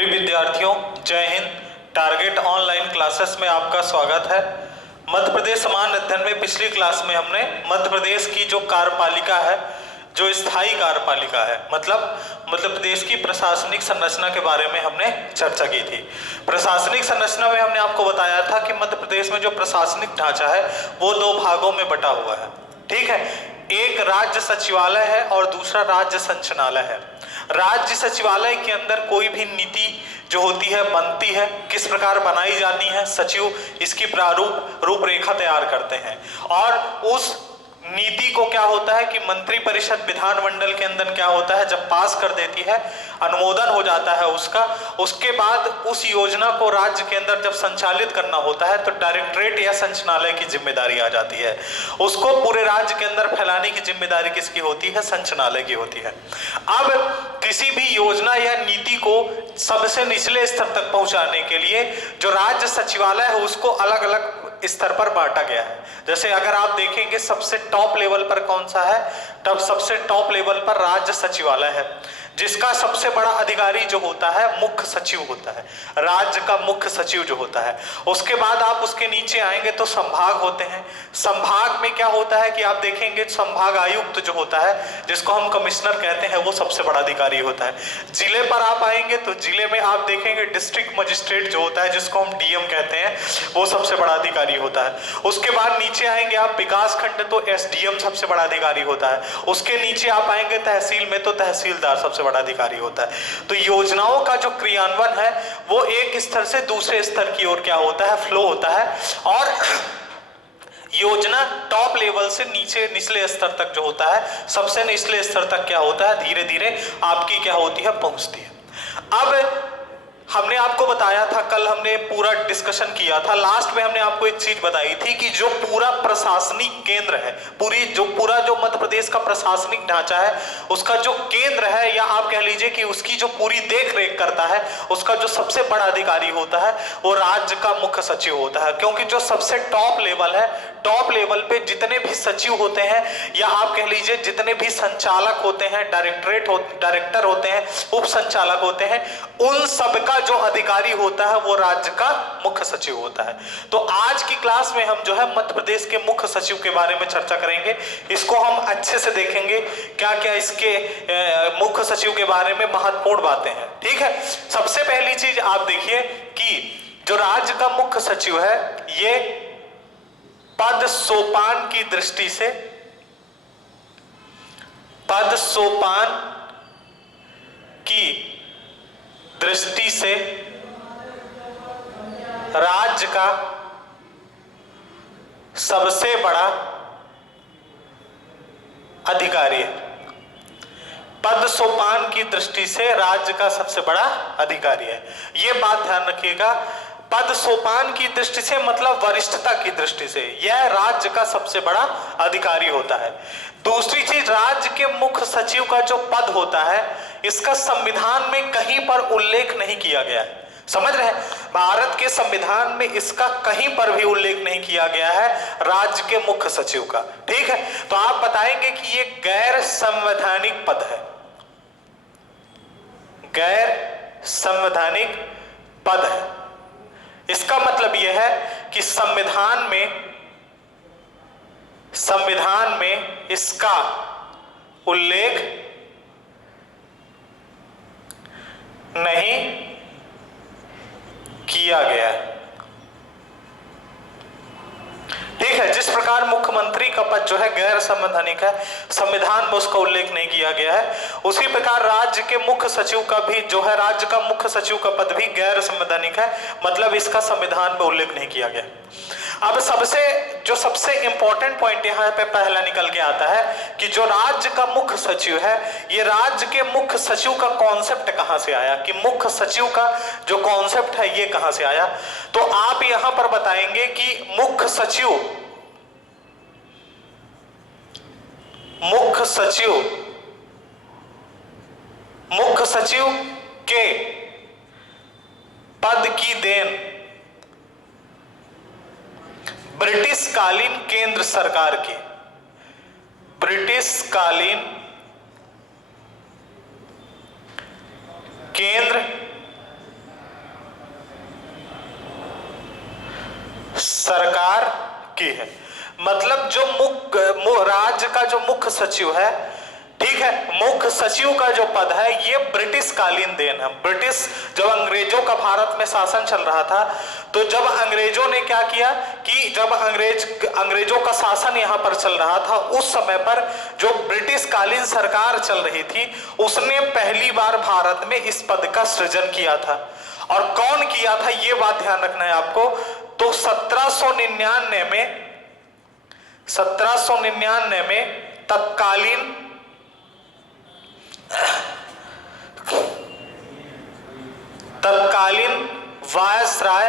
प्रिय विद्यार्थियों, जय हिंद। टारगेट ऑनलाइन क्लासेस में आपका स्वागत है। मध्य प्रदेश समान अध्ययन में पिछली क्लास में हमने मध्य प्रदेश की जो कार्यपालिका है, जो स्थायी कार्यपालिका है, मतलब मध्य प्रदेश की प्रशासनिक संरचना के बारे में हमने चर्चा की थी। प्रशासनिक संरचना में हमने आपको बताया था कि मध्य प्रदेश में जो प्रशासनिक ढांचा है वो दो भागों में बटा हुआ है। ठीक है, एक राज्य सचिवालय है और दूसरा राज्य संचालनालय है। राज्य सचिवालय के अंदर कोई भी नीति जो होती है बनती है, किस प्रकार बनाई जाती है, सचिव इसकी प्रारूप रूपरेखा तैयार करते हैं और उस नीति को क्या होता है कि मंत्री परिषद विधानमंडल के अंदर क्या होता है, जब पास कर देती है, अनुमोदन हो जाता है उसका, उसके बाद उस योजना को राज्य के अंदर जब संचालित करना होता है तो डायरेक्टरेट या संचालनालय की जिम्मेदारी आ जाती है। उसको पूरे राज्य के अंदर फैलाने की जिम्मेदारी किसकी होती है? संचालनालय की होती है। अब किसी भी योजना या नीति को सबसे निचले स्तर तक पहुंचाने के लिए जो राज्य सचिवालय है उसको अलग अलग स्तर पर बांटा गया है। जैसे अगर आप देखेंगे सबसे टॉप लेवल पर कौन सा है, तब सबसे टॉप लेवल पर राज्य सचिवालय है, जिसका सबसे बड़ा अधिकारी जो होता है मुख्य सचिव होता है, राज्य का मुख्य सचिव जो होता है। उसके बाद आप उसके नीचे आएंगे तो संभाग होते हैं। संभाग में क्या होता है कि आप देखेंगे संभाग आयुक्त जो होता है, जिसको हम कमिश्नर कहते हैं, वो सबसे बड़ा अधिकारी होता है। जिले पर आप आएंगे तो जिले में आप देखेंगे डिस्ट्रिक्ट मजिस्ट्रेट जो होता है, जिसको हम डीएम कहते हैं, वो सबसे बड़ा अधिकारी होता है। उसके बाद नीचे आएंगे आप विकास खंड तो एसडीएम सबसे बड़ा अधिकारी होता है। उसके नीचे आप आएंगे तहसील में तो तहसीलदार सबसे बड़ा अधिकारी होता है। तो योजनाओं का जो क्रियान्वयन है वो एक स्तर से दूसरे स्तर की ओर क्या होता है, फ्लो होता है और योजना टॉप लेवल से नीचे निचले स्तर तक जो होता है, सबसे निचले स्तर तक क्या होता है, धीरे धीरे आपकी क्या होती है, पहुंचती है। अब हमने आपको बताया था, कल हमने पूरा डिस्कशन किया था, लास्ट में हमने आपको एक चीज बताई थी कि जो पूरा प्रशासनिक केंद्र है, पूरा जो मध्य प्रदेश का प्रशासनिक ढांचा है, उसका जो केंद्र है या आप कह लीजिए कि उसकी जो पूरी देख रेख करता है, उसका जो सबसे बड़ा अधिकारी होता है वो राज्य का मुख्य सचिव होता है। क्योंकि जो सबसे टॉप लेवल है, टॉप लेवल पे जितने भी सचिव होते हैं या आप कह लीजिए जितने भी संचालक होते हैं, डायरेक्टर होते हैं, उप संचालक होते हैं, उन सबका जो अधिकारी होता है वो राज्य का मुख्य सचिव होता है। तो आज की क्लास में हम जो है मध्य प्रदेश के मुख्य सचिव के बारे में चर्चा करेंगे। इसको हम अच्छे से देखेंगे क्या क्या इसके मुख्य सचिव के बारे में महत्वपूर्ण बातें हैं। ठीक है, सबसे पहली चीज आप देखिए कि जो राज्य का मुख्य सचिव है, ये पद सोपान की दृष्टि से, पद सोपान की दृष्टि से राज्य का सबसे बड़ा अधिकारी है। पद सोपान की दृष्टि से राज्य का सबसे बड़ा अधिकारी है, यह बात ध्यान रखिएगा। पद सोपान की दृष्टि से मतलब वरिष्ठता की दृष्टि से यह राज्य का सबसे बड़ा अधिकारी होता है। दूसरी चीज, राज्य के मुख्य सचिव का जो पद होता है, इसका संविधान में कहीं पर उल्लेख नहीं किया गया है। समझ रहे हैं, भारत के संविधान में इसका कहीं पर भी उल्लेख नहीं किया गया है राज्य के मुख्य सचिव का। ठीक है, तो आप बताएंगे कि ये गैर संवैधानिक पद है, गैर संवैधानिक पद है। इसका मतलब यह है कि संविधान में इसका उल्लेख नहीं किया गया है। ठीक है, जिस प्रकार मुख्यमंत्री का पद जो है गैर संवैधानिक है, संविधान में उसका उल्लेख नहीं किया गया है, उसी प्रकार राज्य के मुख्य सचिव का भी जो है, राज्य का मुख्य सचिव का पद भी गैर संवैधानिक है, मतलब इसका संविधान में उल्लेख नहीं किया गया। अब सबसे इंपॉर्टेंट पॉइंट यहां पे पहला निकल के आता है कि जो राज्य का मुख्य सचिव है, ये राज्य के मुख्य सचिव का कॉन्सेप्ट कहां से आया, कि मुख्य सचिव का जो कॉन्सेप्ट है ये कहां से आया। तो आप यहां पर बताएंगे कि मुख्य सचिव के पद की देन ब्रिटिशकालीन केंद्र सरकार की, ब्रिटिशकालीन केंद्र की है। मतलब जो राज्य का जो मुख्य सचिव है, ठीक है, मुख्य सचिव का जो पद है ये ब्रिटिश कालीन देन है। ब्रिटिश जब अंग्रेजों का भारत में शासन चल रहा था, तो जब अंग्रेजों ने क्या किया कि जब अंग्रेजों का शासन यहाँ पर चल रहा था, उस समय पर जो ब्रिटिश कालीन सरकार चल रही थी उसने पहली बार भारत में इस पद का सृजन किया था। और कौन किया था ये बात ध्यान रखना है आपको। तो 1799 में तत्कालीन वायसराय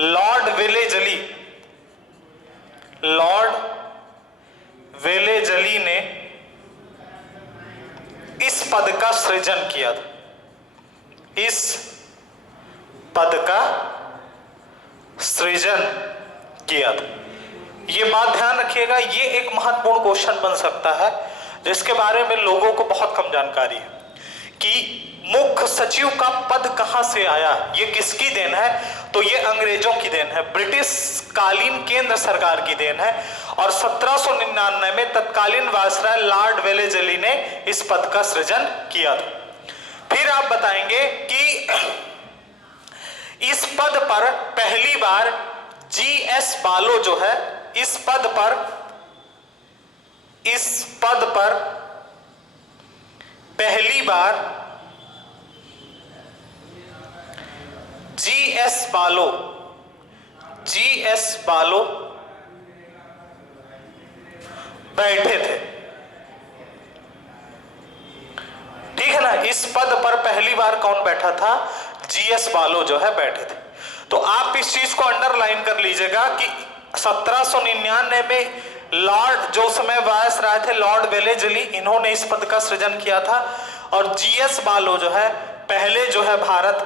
लॉर्ड वेलेजली ने इस पद का सृजन किया था। इस पद का सृजन किया था। ये बात ध्यान रखिएगा, ये एक महत्वपूर्ण क्वेश्चन बन सकता है जिसके बारे में लोगों को बहुत कम जानकारी है कि मुख्य सचिव का पद कहां से आया, ये किसकी देन है। तो ये अंग्रेजों की देन है, ब्रिटिश कालीन केंद्र सरकार की देन है। और 1799 में तत्कालीन वायसराय लॉर्ड वेलेजली ने इस पद का सृजन किया था। फिर आप बताएंगे कि इस पद पर पहली बार जीएस बालो जो है, इस पद पर पहली बार जीएस बालो बैठे थे। ठीक है ना, इस पद पर पहली बार कौन बैठा था, जीएस बालो जो है बैठे थे। तो आप इस चीज को अंडरलाइन कर लीजिएगा कि 1799 में लॉर्ड जो समय वायसराय थे लॉर्ड वेलेजली, इन्होंने इस पद का सृजन किया था। और जीएस बालो जो है पहले जो है भारत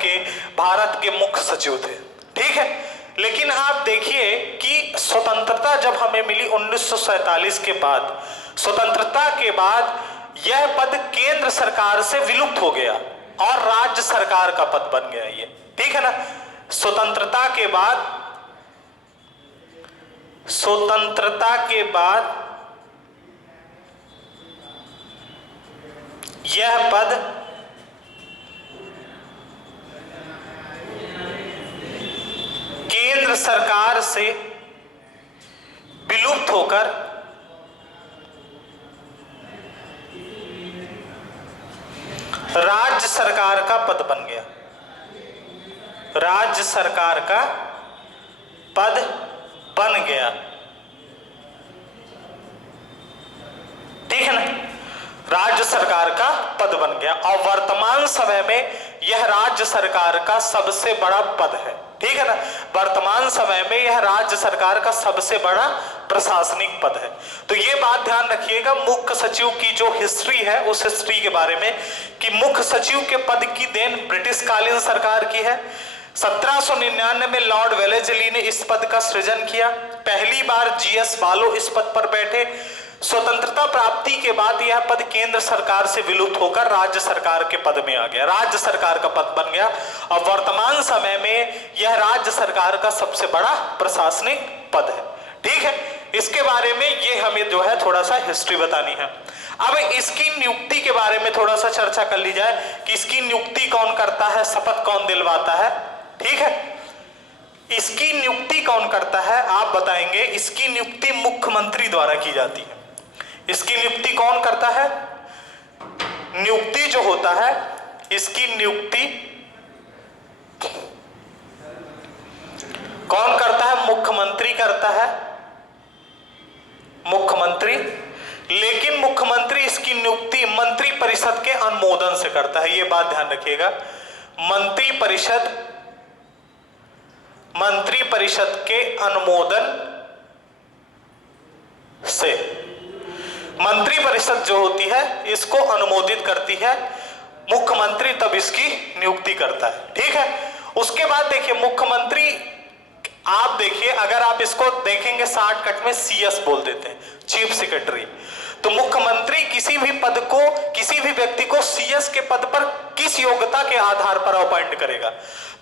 के मुख्य सचिव थे। ठीक है, लेकिन आप देखिए कि स्वतंत्रता जब हमें मिली 1947 के बाद, स्वतंत्रता के बाद यह पद केंद्र सरकार से विलुप्त हो गया और राज्य सरकार का पद बन गया ये। ठीक है ना, स्वतंत्रता के बाद यह पद केंद्र सरकार से विलुप्त होकर राज्य सरकार का पद बन गया। राज्य सरकार का पद बन गया। ठीक है ना, राज्य सरकार का पद बन गया और वर्तमान समय में यह राज्य सरकार का सबसे बड़ा पद है। ठीक है ना, वर्तमान समय में यह राज्य सरकार का सबसे बड़ा प्रशासनिक पद है। तो ये बात ध्यान रखिएगा मुख्य सचिव की जो हिस्ट्री है उस हिस्ट्री के बारे में कि मुख्य सचिव के पद की देन ब्रिटिश कालीन सरकार की है। 1799 में लॉर्ड वेलेजली ने इस पद का सृजन किया। पहली बार जीएस बालो इस पद पर बैठे। स्वतंत्रता प्राप्ति के बाद यह पद केंद्र सरकार से विलुप्त होकर राज्य सरकार के पद में आ गया, राज्य सरकार का पद बन गया और वर्तमान समय में यह राज्य सरकार का सबसे बड़ा प्रशासनिक पद है। ठीक है, इसके बारे में ये हमें जो है थोड़ा सा हिस्ट्री बतानी है। अब इसकी नियुक्ति के बारे में थोड़ा सा चर्चा कर ली जाए कि इसकी नियुक्ति कौन करता है, शपथ कौन दिलवाता है। ठीक है, इसकी नियुक्ति कौन करता है आप बताएंगे। इसकी नियुक्ति मुख्यमंत्री द्वारा की जाती है। इसकी नियुक्ति कौन करता है, नियुक्ति जो होता है इसकी नियुक्ति कौन करता है, मुख्यमंत्री करता है, मुख्यमंत्री। लेकिन मुख्यमंत्री इसकी नियुक्ति मंत्री परिषद के अनुमोदन से करता है, ये बात ध्यान रखिएगा। मंत्री परिषद के अनुमोदन से मंत्री परिषद जो होती है इसको अनुमोदित करती है, मुख्यमंत्री तब इसकी नियुक्ति करता है। ठीक है, उसके बाद देखिए मुख्यमंत्री, आप देखिए अगर आप इसको देखेंगे शॉर्टकट में सीएस बोल देते हैं, चीफ सेक्रेटरी। तो मुख्यमंत्री किसी भी पद को, किसी भी व्यक्ति को सीएस के पद पर किस योग्यता के आधार पर अपॉइंट करेगा?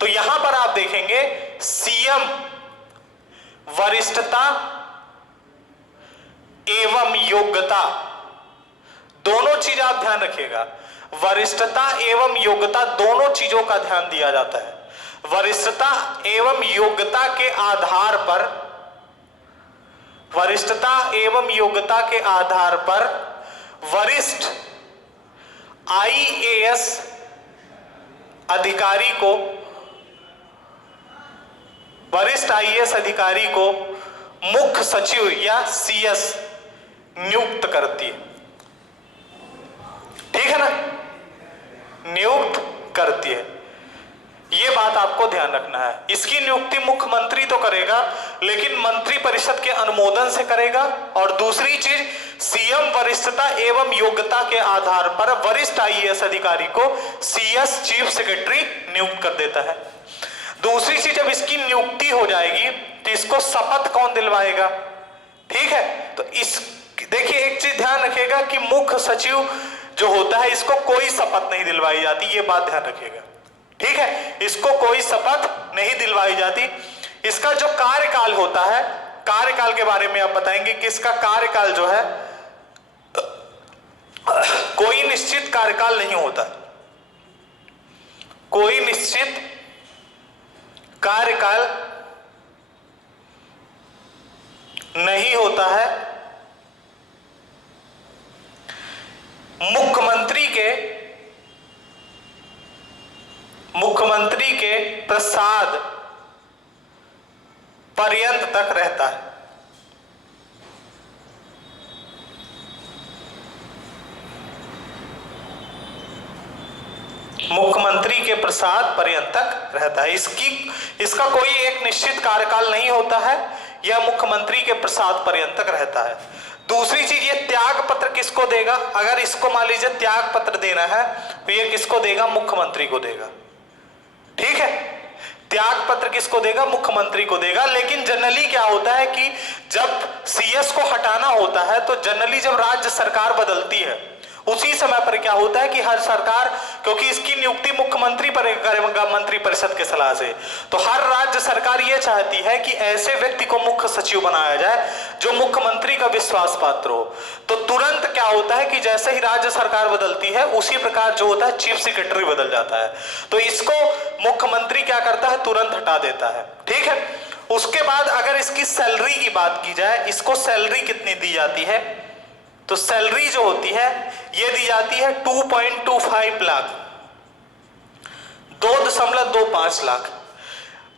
तो यहां पर आप देखेंगे सीएम वरिष्ठता एवं योग्यता, दोनों चीज आप ध्यान रखिएगा। वरिष्ठता एवं योग्यता दोनों चीजों का ध्यान दिया जाता है। वरिष्ठता एवं योग्यता के आधार पर, वरिष्ठता एवं योग्यता के आधार पर वरिष्ठ आईएएस अधिकारी को, वरिष्ठ आईएएस अधिकारी को मुख्य सचिव या सीएस नियुक्त करती है। ठीक है ना, नियुक्त करती है। यह बात आपको ध्यान रखना है। इसकी नियुक्ति मुख्यमंत्री तो करेगा, लेकिन मंत्री परिषद के अनुमोदन से करेगा। और दूसरी चीज, सीएम वरिष्ठता एवं योग्यता के आधार पर वरिष्ठ आईएएस अधिकारी को सीएस चीफ सेक्रेटरी नियुक्त कर देता है। दूसरी चीज, जब इसकी नियुक्ति हो जाएगी तो इसको शपथ कौन दिलवाएगा? ठीक है, तो इस देखिए एक चीज ध्यान रखिएगा कि मुख्य सचिव जो होता है इसको कोई शपथ नहीं दिलवाई जाती, ये बात ध्यान रखिएगा। ठीक है, इसको कोई शपथ नहीं दिलवाई जाती। इसका जो कार्यकाल होता है, कार्यकाल के बारे में आप बताएंगे कि इसका कार्यकाल जो है कोई निश्चित कार्यकाल नहीं होता, कोई निश्चित कार्यकाल नहीं होता है। मुख्यमंत्री के प्रसाद पर्यंत तक रहता है। मुख्यमंत्री के प्रसाद पर्यंत तक रहता है। इसका कोई एक निश्चित कार्यकाल नहीं होता है, यह मुख्यमंत्री के प्रसाद पर्यंत तक रहता है। दूसरी चीज, ये त्याग पत्र किसको देगा? अगर इसको मान लीजिए त्याग पत्र देना है तो ये किसको देगा? मुख्यमंत्री को देगा। ठीक है, त्याग पत्र किसको देगा? मुख्यमंत्री को देगा। लेकिन जनरली क्या होता है कि जब सीएस को हटाना होता है तो जनरली जब राज्य सरकार बदलती है उसी समय पर क्या होता है कि हर सरकार, क्योंकि इसकी नियुक्ति मुख्यमंत्री पर करेगा मंत्री परिषद के सलाह से, तो हर राज्य सरकार ये चाहती है कि ऐसे व्यक्ति को मुख्य सचिव बनाया जाए जो मुख्यमंत्री का विश्वास पात्र हो। तो तुरंत क्या होता है कि जैसे ही राज्य सरकार बदलती है उसी प्रकार जो होता है चीफ सेक्रेटरी बदल जाता है, तो इसको मुख्यमंत्री क्या करता है? तुरंत हटा देता है। ठीक है, उसके बाद अगर इसकी सैलरी की बात की जाए, इसको सैलरी कितनी दी जाती है? तो सैलरी जो होती है ये दी जाती है 2.25 लाख, 2.25 लाख।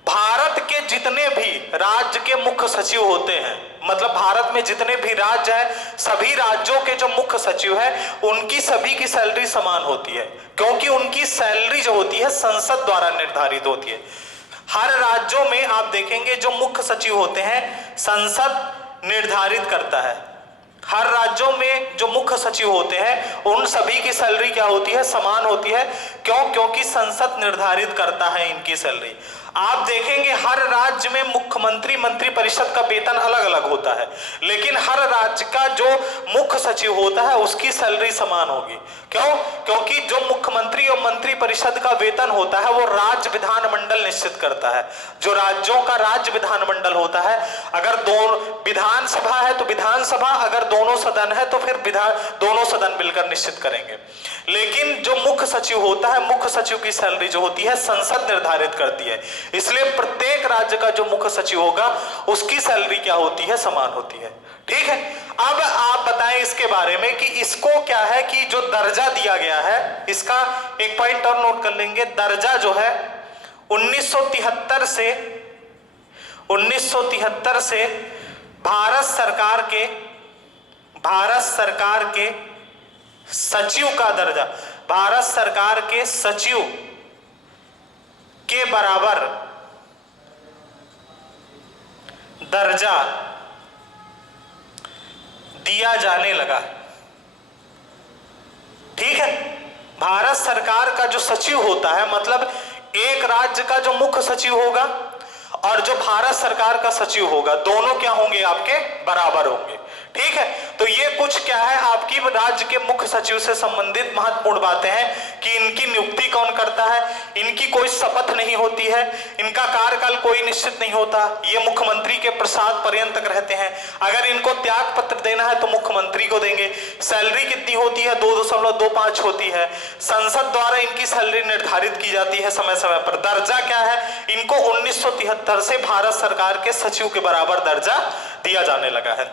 भारत के जितने भी राज्य के मुख्य सचिव होते हैं, मतलब भारत में जितने भी राज्य हैं, सभी राज्यों के जो मुख्य सचिव हैं उनकी सभी की सैलरी समान होती है, क्योंकि उनकी सैलरी जो होती है संसद द्वारा निर्धारित होती है। हर राज्यों में आप देखेंगे जो मुख्य सचिव होते हैं संसद निर्धारित करता है। हर राज्यों में जो मुख्य सचिव होते हैं उन सभी की सैलरी क्या होती है? समान होती है। क्यों? क्योंकि संसद निर्धारित करता है इनकी सैलरी। आप देखेंगे हर राज्य में मुख्यमंत्री मंत्री परिषद का वेतन अलग अलग होता है, लेकिन हर राज्य का जो मुख्य सचिव होता है उसकी सैलरी समान होगी। क्यों? क्योंकि जो मुख्यमंत्री और मंत्री परिषद का वेतन होता है वो राज्य विधानमंडल निश्चित करता है। जो राज्यों का राज्य विधानमंडल होता है, अगर दोनों विधानसभा है तो विधानसभा, अगर दोनों सदन है तो फिर दोनों सदन मिलकर निश्चित करेंगे। लेकिन जो मुख्य सचिव होता है, मुख्य सचिव की सैलरी जो होती है संसद निर्धारित करती है। इसलिए प्रत्येक राज्य का जो मुख्य सचिव होगा उसकी सैलरी क्या होती है? समान होती है। ठीक है, अब आप बताएं इसके बारे में कि इसको क्या है कि जो दर्जा दिया गया है, इसका एक पॉइंट और नोट कर लेंगे। दर्जा जो है 1973 से भारत सरकार के सचिव का दर्जा, भारत सरकार के सचिव के बराबर दर्जा दिया जाने लगा। ठीक है, भारत सरकार का जो सचिव होता है, मतलब एक राज्य का जो मुख्य सचिव होगा और जो भारत सरकार का सचिव होगा, दोनों क्या होंगे? आपके बराबर होंगे। ठीक है, तो ये कुछ क्या है आपकी राज्य के मुख्य सचिव से संबंधित महत्वपूर्ण बातें हैं कि इनकी नियुक्ति कौन करता है, इनकी कोई शपथ नहीं होती है, इनका कार्यकाल कोई निश्चित नहीं होता, ये मुख्यमंत्री के प्रसाद पर्यंत तक रहते हैं। अगर इनको त्याग पत्र देना है तो मुख्यमंत्री को देंगे। सैलरी कितनी होती है? 2.25 होती है। संसद द्वारा इनकी सैलरी निर्धारित की जाती है समय समय पर। दर्जा क्या है? इनको 1973 से भारत सरकार के सचिव के बराबर दर्जा दिया जाने लगा है।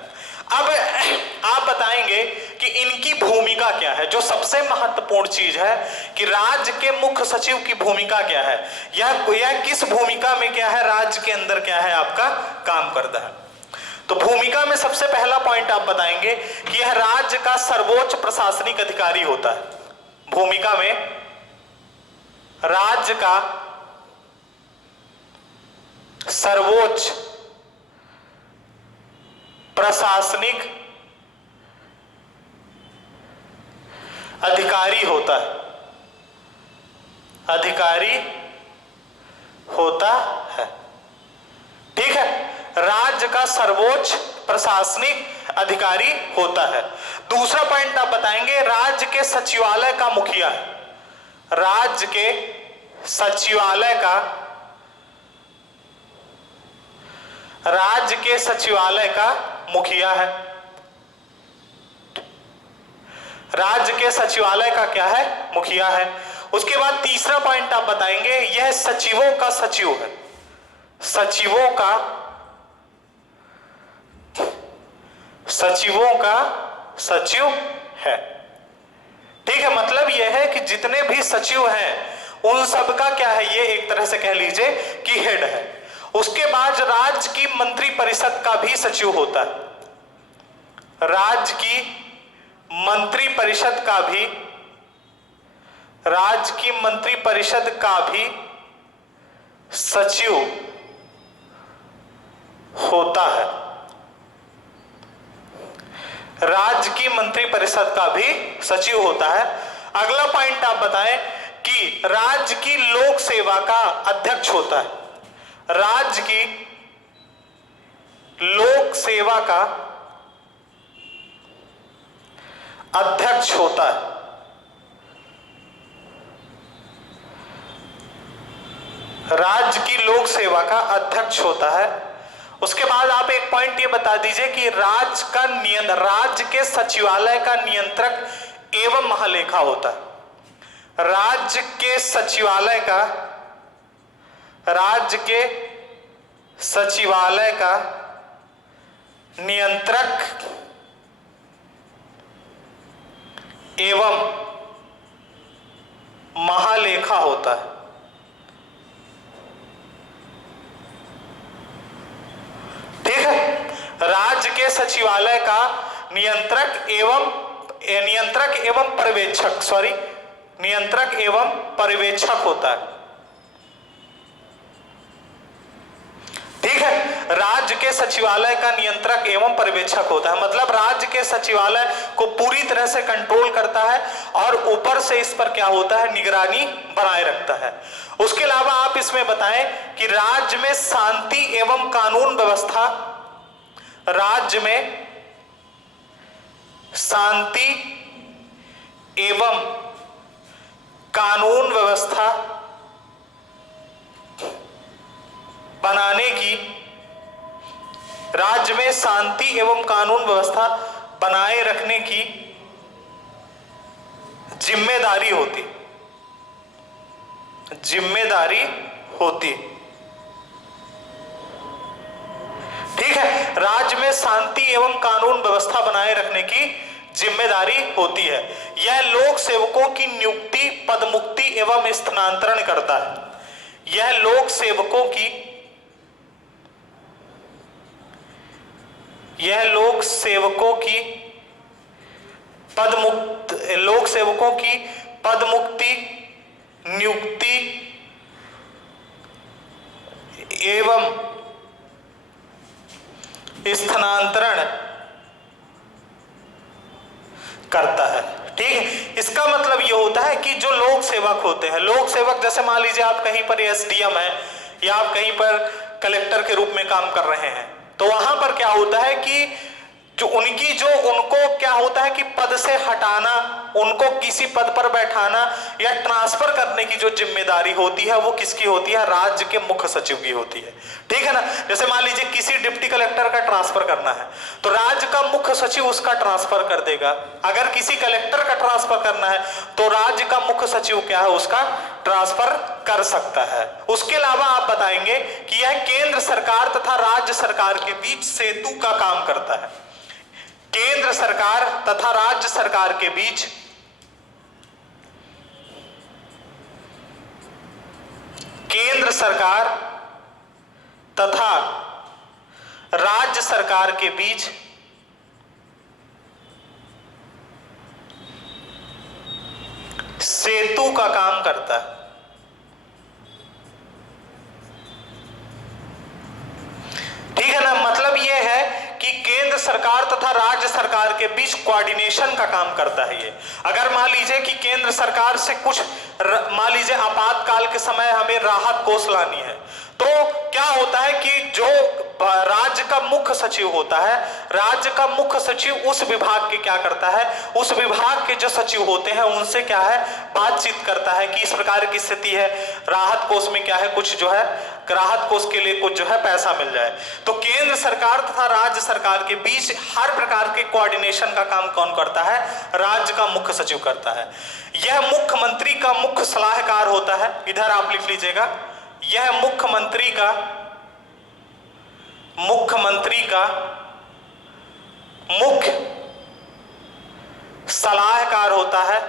अब आप बताएंगे कि इनकी भूमिका क्या है। जो सबसे महत्वपूर्ण चीज है कि राज्य के मुख्य सचिव की भूमिका क्या है, यह किस भूमिका में क्या है, राज्य के अंदर क्या है आपका काम करता है। तो भूमिका में सबसे पहला पॉइंट आप बताएंगे कि यह राज्य का सर्वोच्च प्रशासनिक अधिकारी होता है। भूमिका में राज्य का सर्वोच्च प्रशासनिक अधिकारी होता है, अधिकारी होता है। ठीक है, राज्य का सर्वोच्च प्रशासनिक अधिकारी होता है। दूसरा पॉइंट आप बताएंगे राज्य के सचिवालय का मुखिया है। राज्य के सचिवालय का, राज्य के सचिवालय का मुखिया है। राज्य के सचिवालय का क्या है? मुखिया है। उसके बाद तीसरा पॉइंट आप बताएंगे यह सचिवों का सचिव है। सचिवों का सचिव है। ठीक है, मतलब यह है कि जितने भी सचिव हैं उन सब का क्या है, ये एक तरह से कह लीजिए कि हेड है। उसके बाद राज्य की मंत्री परिषद का भी सचिव होता है। राज्य की मंत्री परिषद का भी, राज्य की मंत्री परिषद का भी सचिव होता है। राज्य की मंत्री परिषद का भी सचिव होता है। अगला पॉइंट आप बताएं कि राज्य की लोक सेवा का अध्यक्ष होता है। राज्य की लोक सेवा का अध्यक्ष होता है। राज्य की लोक सेवा का अध्यक्ष होता है। उसके बाद आप एक पॉइंट ये बता दीजिए कि राज्य के सचिवालय का नियंत्रक एवं महालेखा होता है। राज्य के सचिवालय का, राज्य के सचिवालय का नियंत्रक एवं महालेखा होता है। ठीक है, राज्य के सचिवालय का नियंत्रक एवं पर्यवेक्षक होता है। ठीक है, राज्य के सचिवालय का नियंत्रक एवं पर्यवेक्षक होता है, मतलब राज्य के सचिवालय को पूरी तरह से कंट्रोल करता है और ऊपर से इस पर क्या होता है, निगरानी बनाए रखता है। उसके अलावा आप इसमें बताएं कि राज्य में शांति एवं कानून व्यवस्था, राज्य में शांति एवं कानून व्यवस्था बनाने की, राज्य में शांति एवं कानून व्यवस्था बनाए रखने की जिम्मेदारी होती। ठीक है, राज्य में शांति एवं कानून व्यवस्था बनाए रखने की जिम्मेदारी होती है। यह लोक सेवकों की नियुक्ति, पदमुक्ति एवं स्थानांतरण करता है। यह लोक सेवकों की पदमुक्ति, नियुक्ति एवं स्थानांतरण करता है। ठीक है, इसका मतलब यह होता है कि जो लोक सेवक होते हैं, लोक सेवक जैसे मान लीजिए आप कहीं पर एसडीएम है या आप कहीं पर कलेक्टर के रूप में काम कर रहे हैं, तो वहां पर क्या होता है कि उनको क्या होता है कि पद से हटाना, उनको किसी पद पर बैठाना या ट्रांसफर करने की जो जिम्मेदारी होती है वो किसकी होती है? राज्य के मुख्य सचिव की होती है। ठीक है ना। जैसे मान लीजिए किसी डिप्टी कलेक्टर का ट्रांसफर करना है तो राज्य का मुख्य सचिव उसका ट्रांसफर कर देगा। अगर किसी कलेक्टर का ट्रांसफर करना है तो राज्य का मुख्य सचिव क्या है? उसका ट्रांसफर कर सकता है। उसके अलावा आप बताएंगे कि यह केंद्र सरकार तथा राज्य सरकार के बीच सेतु का काम करता है। केंद्र सरकार तथा राज्य सरकार के बीच केंद्र सरकार तथा राज्य सरकार के बीच सेतु का काम करता है। ठीक है ना। मतलब यह है कि केंद्र सरकार तथा राज्य सरकार के बीच कोऑर्डिनेशन का काम करता है ये। अगर मान लीजिए कि केंद्र सरकार से कुछ मान लीजिए आपातकाल के समय हमें राहत कोष लानी है तो क्या होता है कि जो राज्य का मुख्य सचिव होता है, राज्य का मुख्य सचिव उस विभाग के क्या करता है? उस विभाग के जो सचिव होते हैं उनसे क्या है? बातचीत करता है कि इस प्रकार की स्थिति है, राहत कोष में क्या है, कुछ जो है राहत कोष के लिए कुछ जो है पैसा मिल जाए। तो केंद्र सरकार तथा राज्य सरकार के बीच हर प्रकार के कोऑर्डिनेशन का काम कौन करता है? राज्य का मुख्य सचिव करता है। यह मुख्यमंत्री का मुख्य सलाहकार होता है। इधर आप लिख लीजिएगा, यह मुख्यमंत्री का मुख्य सलाहकार होता है।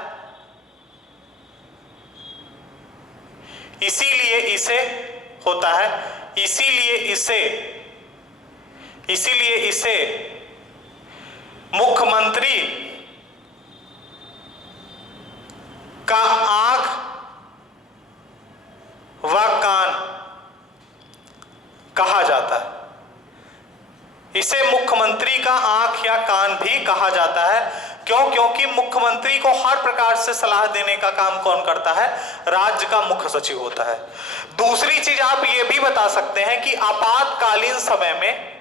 इसीलिए इसे मुख्यमंत्री का आंख व कान कहा जाता है। इसे मुख्यमंत्री का आंख या कान भी कहा जाता है। क्यों? क्योंकि मुख्यमंत्री को हर प्रकार से सलाह देने का काम कौन करता है? राज्य का मुख्य सचिव होता है। दूसरी चीज आप ये भी बता सकते हैं कि आपातकालीन समय में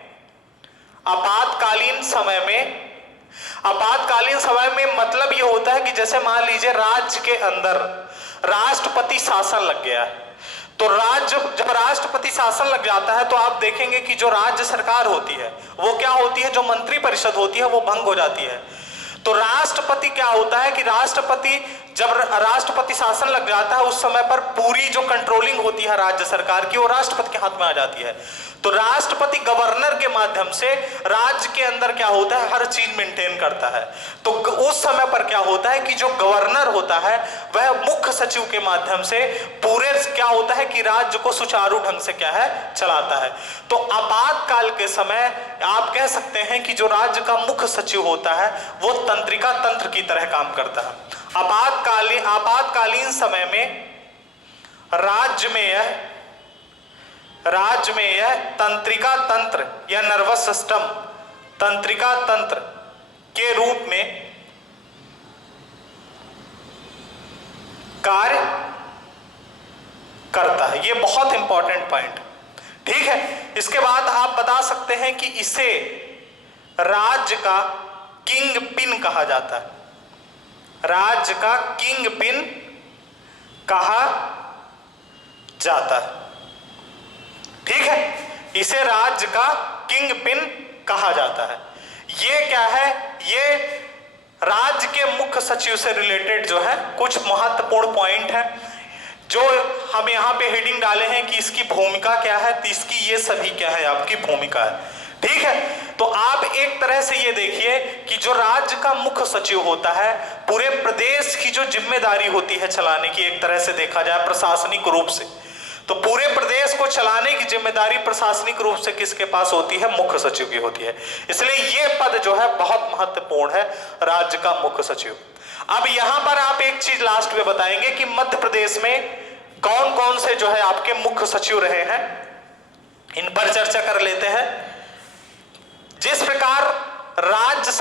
मतलब ये होता है कि जैसे मान लीजिए राज्य के अंदर राष्ट्रपति शासन लग गया है तो जब राष्ट्रपति शासन लग जाता है तो आप देखेंगे कि जो राज्य सरकार होती है वो क्या होती है? जो मंत्री परिषद होती है वो भंग हो जाती है। तो राष्ट्रपति क्या होता है कि जब राष्ट्रपति शासन लग जाता है उस समय पर पूरी जो कंट्रोलिंग होती है राज्य सरकार की वो राष्ट्रपति के हाथ में आ जाती है। तो राष्ट्रपति गवर्नर के माध्यम से राज्य के अंदर क्या होता है? हर चीज मेंटेन करता है। तो उस समय पर क्या होता है कि जो गवर्नर होता है वह मुख्य सचिव के माध्यम से पूरे क्या होता है कि राज्य को सुचारू ढंग से क्या है? चलाता है। तो आपातकाल के समय आप कह सकते हैं कि जो राज्य का मुख्य सचिव होता है वो तंत्रिका तंत्र की तरह काम करता है। आपातकालीन समय में राज्य में यह तंत्रिका तंत्र या नर्वस सिस्टम तंत्रिका तंत्र के रूप में कार्य करता है। ये बहुत इंपॉर्टेंट पॉइंट। ठीक है। इसके बाद आप बता सकते हैं कि इसे राज्य का किंग पिन कहा जाता है। राज्य का किंग पिन कहा जाता है। ठीक है। इसे राज्य का किंग पिन कहा जाता है। ये क्या है? ये राज्य के मुख्य सचिव से रिलेटेड जो है कुछ महत्वपूर्ण पॉइंट है जो हम यहाँ पे हेडिंग डाले हैं कि इसकी भूमिका क्या है, तो इसकी ये सभी क्या है? आपकी भूमिका है। ठीक है। तो आप एक तरह से ये देखिए कि जो राज्य का मुख्य सचिव होता है पूरे प्रदेश की जो जिम्मेदारी होती है चलाने की, एक तरह से देखा जाए प्रशासनिक रूप से, तो पूरे प्रदेश को चलाने की जिम्मेदारी प्रशासनिक रूप से किसके पास होती है? मुख्य सचिव की होती है। इसलिए ये पद जो है बहुत महत्वपूर्ण है, राज्य का मुख्य सचिव। अब यहां पर आप एक चीज लास्ट में बताएंगे कि मध्य प्रदेश में कौन कौन से जो है आपके मुख्य सचिव रहे हैं, इन पर चर्चा कर लेते हैं। जिस प्रकार राज्य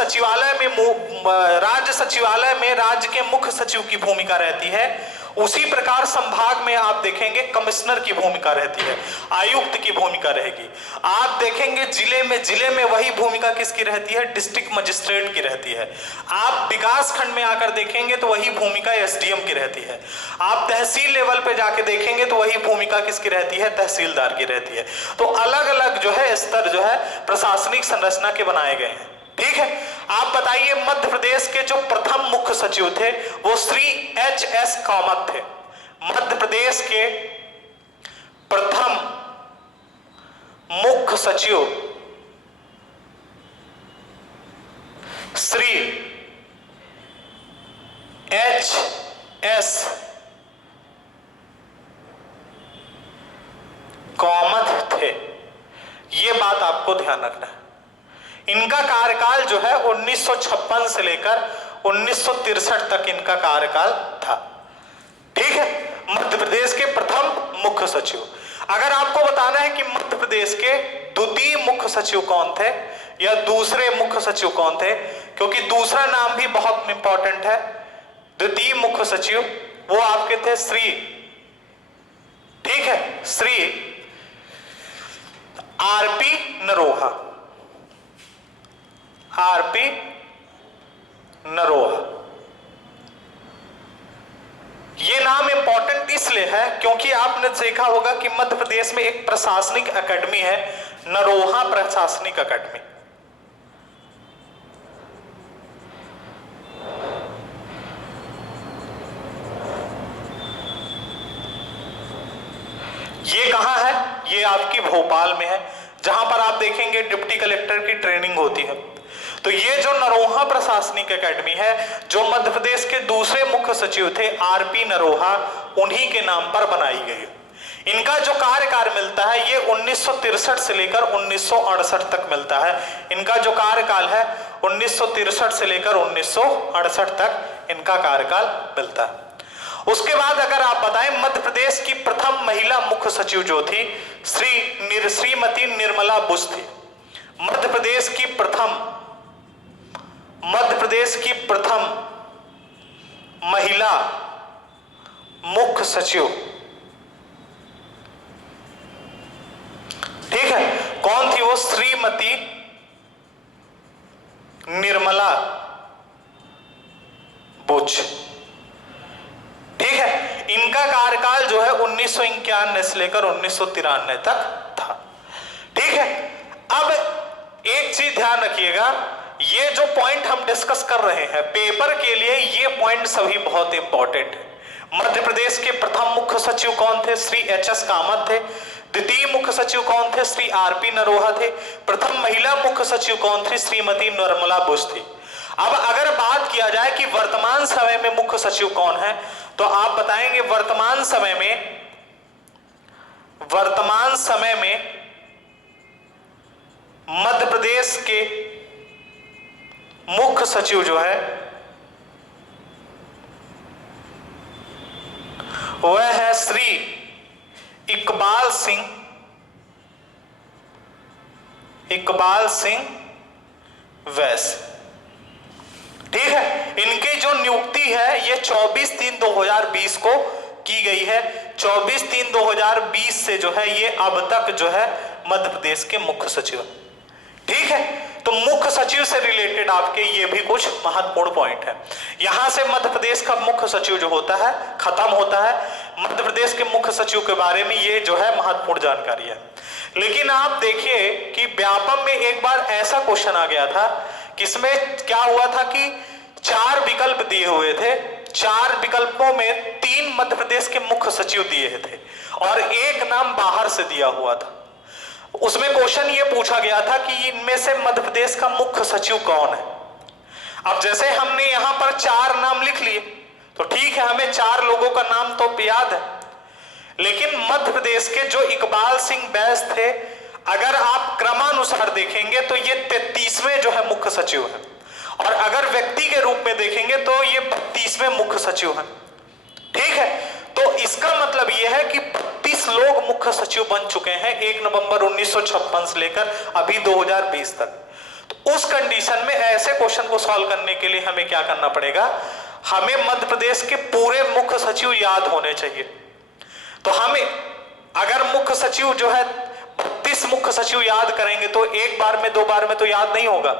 सचिवालय में राज्य के मुख्य सचिव की भूमिका रहती है उसी प्रकार संभाग में आप देखेंगे कमिश्नर की भूमिका रहती है, आयुक्त की भूमिका रहेगी। आप देखेंगे जिले में वही भूमिका किसकी रहती है, डिस्ट्रिक्ट मजिस्ट्रेट की रहती है। आप विकास खंड में आकर देखेंगे तो वही भूमिका एसडीएम की रहती है। आप तहसील लेवल पे जाके देखेंगे तो वही भूमिका किसकी रहती है, तहसीलदार की रहती है। तो अलग अलग जो है स्तर जो है प्रशासनिक संरचना के बनाए गए हैं। ठीक है, आप बताइए मध्य प्रदेश के जो प्रथम मुख्य सचिव थे वो श्री एच.एस. कामत थे। मध्य प्रदेश के प्रथम मुख्य सचिव श्री एच.एस. कामत थे। ये बात आपको ध्यान रखना है। इनका कार्यकाल जो है 1956 से लेकर 1963 तक इनका कार्यकाल था। ठीक है, मध्य प्रदेश के प्रथम मुख्य सचिव। अगर आपको बताना है कि मध्य प्रदेश के द्वितीय मुख्य सचिव कौन थे या दूसरे मुख्य सचिव कौन थे, क्योंकि दूसरा नाम भी बहुत इंपॉर्टेंट है। द्वितीय मुख्य सचिव वो आपके थे श्री, ठीक है, श्री आरपी नरोहा। आरपी नरोहा। ये नाम इंपॉर्टेंट इसलिए है क्योंकि आपने देखा होगा कि मध्य प्रदेश में एक प्रशासनिक अकेडमी है, नरोहा प्रशासनिक अकेडमी। ये कहां है, ये आपकी भोपाल में है, जहां पर आप देखेंगे डिप्टी कलेक्टर की ट्रेनिंग होती है। तो ये जो नरोहा प्रशासनिक अकेडमी है, जो मध्य प्रदेश के दूसरे मुख्य सचिव थे आरपी नरोहा, उन्हीं के नाम पर बनाई गई। इनका जो कार्यकाल मिलता है ये 1963 से लेकर 1968 तक मिलता है। इनका जो कार्यकाल है 1963 से लेकर 1968 तक इनका कार्यकाल मिलता है। उसके बाद अगर आप बताएं, मध्य प्रदेश की प्रथम महिला मुख्य सचिव जो थी श्रीमती निर्मला बुश थी। मध्य प्रदेश की प्रथम महिला मुख्य सचिव, ठीक है, कौन थी वो, श्रीमती निर्मला बुश। ठीक है, इनका कार्यकाल जो है 1951 से लेकर 1993 तक था। ठीक है, अब एक चीज ध्यान रखिएगा, ये जो पॉइंट हम डिस्कस कर रहे हैं पेपर के लिए, ये पॉइंट सभी बहुत इंपॉर्टेंट है। मध्य प्रदेश के प्रथम मुख्य सचिव कौन थे, श्री एच.एस. कामत थे। द्वितीय मुख्य सचिव कौन थे, श्री आरपी नरोहा थे। प्रथम महिला मुख्य सचिव कौन थी, श्रीमती निर्मला बुश थी। अब अगर बात किया जाए कि वर्तमान समय में मुख्य सचिव कौन है, तो आप बताएंगे वर्तमान समय में मध्य प्रदेश के मुख्य सचिव जो है वह है श्री इकबाल सिंह वैस। ठीक है, इनकी जो नियुक्ति है ये 24/3/2020 को की गई है। 24/3/2020 से जो है ये अब तक जो है मध्य प्रदेश के मुख्य सचिव। ठीक है, तो मुख्य सचिव से रिलेटेड आपके ये भी कुछ महत्वपूर्ण पॉइंट है। यहां से मध्य प्रदेश का मुख्य सचिव जो होता है खत्म होता है। मध्य प्रदेश के मुख्य सचिव के बारे में ये जो है महत्वपूर्ण जानकारी है। लेकिन आप देखिए कि व्यापम में एक बार ऐसा क्वेश्चन आ गया था, किसमें क्या हुआ था कि 4 विकल्प दिए हुए थे। 4 विकल्पों में 3 मध्य प्रदेश के मुख्य सचिव दिए थे और एक नाम बाहर से दिया हुआ था। उसमें क्वेश्चन ये पूछा गया था कि इनमें से मध्य प्रदेश का मुख्य सचिव कौन है। अब जैसे हमने यहां पर 4 नाम लिख लिए तो ठीक है, हमें 4 लोगों का नाम तो याद है, लेकिन मध्य प्रदेश के जो इकबाल सिंह बैस थे, अगर आप क्रमानुसार देखेंगे तो ये 33वें जो है मुख्य सचिव है, और अगर व्यक्ति के रूप में देखेंगे तो ये 32वें मुख्य सचिव है। ठीक है, तो इसका मतलब यह है कि 32 लोग मुख्य सचिव बन चुके हैं 1 नवंबर 1956 से लेकर अभी 2020 तक। तो उस कंडीशन में ऐसे क्वेश्चन को सॉल्व करने के लिए हमें क्या करना पड़ेगा, हमें मध्य प्रदेश के पूरे मुख्य सचिव याद होने चाहिए। तो हमें अगर मुख्य सचिव जो है 32 मुख्य सचिव याद करेंगे तो एक बार में 2 बार में तो याद नहीं होगा।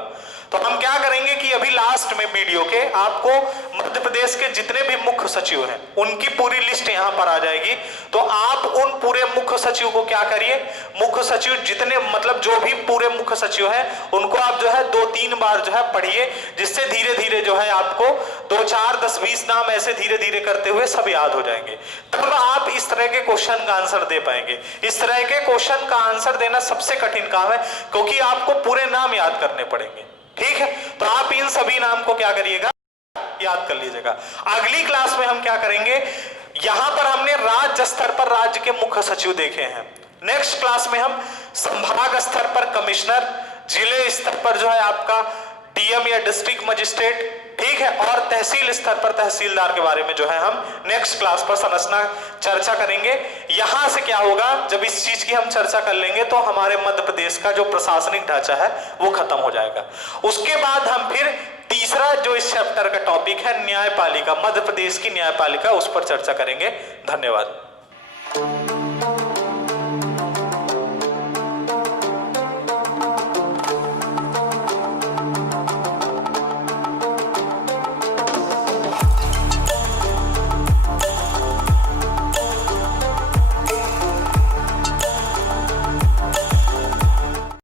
तो हम क्या करेंगे कि अभी लास्ट में वीडियो के आपको मध्य प्रदेश के जितने भी मुख्य सचिव हैं उनकी पूरी लिस्ट यहां पर आ जाएगी। तो आप उन पूरे मुख्य सचिव को क्या करिए, मुख्य सचिव जितने मतलब जो भी पूरे मुख्य सचिव हैं उनको आप जो है 2-3 बार जो है पढ़िए, जिससे धीरे धीरे जो है आपको 2, 4, 10, 20 नाम ऐसे धीरे धीरे करते हुए सब याद हो जाएंगे। तब आप इस तरह के क्वेश्चन का आंसर दे पाएंगे। इस तरह के क्वेश्चन का आंसर देना सबसे कठिन काम है, क्योंकि आपको पूरे नाम याद करने पड़ेंगे। ठीक है, तो आप इन सभी नाम को क्या करिएगा, याद कर लीजिएगा। अगली क्लास में हम क्या करेंगे, यहां पर हमने राज्य स्तर पर राज्य के मुख्य सचिव देखे हैं। नेक्स्ट क्लास में हम संभाग स्तर पर कमिश्नर, जिले स्तर पर जो है आपका डीएम या डिस्ट्रिक्ट मजिस्ट्रेट, ठीक है, और तहसील स्तर पर तहसीलदार के बारे में जो है हम नेक्स्ट क्लास पर संरचना चर्चा करेंगे। यहां से क्या होगा, जब इस चीज की हम चर्चा कर लेंगे तो हमारे मध्य प्रदेश का जो प्रशासनिक ढांचा है वो खत्म हो जाएगा। उसके बाद हम फिर तीसरा जो इस चैप्टर का टॉपिक है न्यायपालिका, मध्य प्रदेश की न्यायपालिका, उस पर चर्चा करेंगे। धन्यवाद।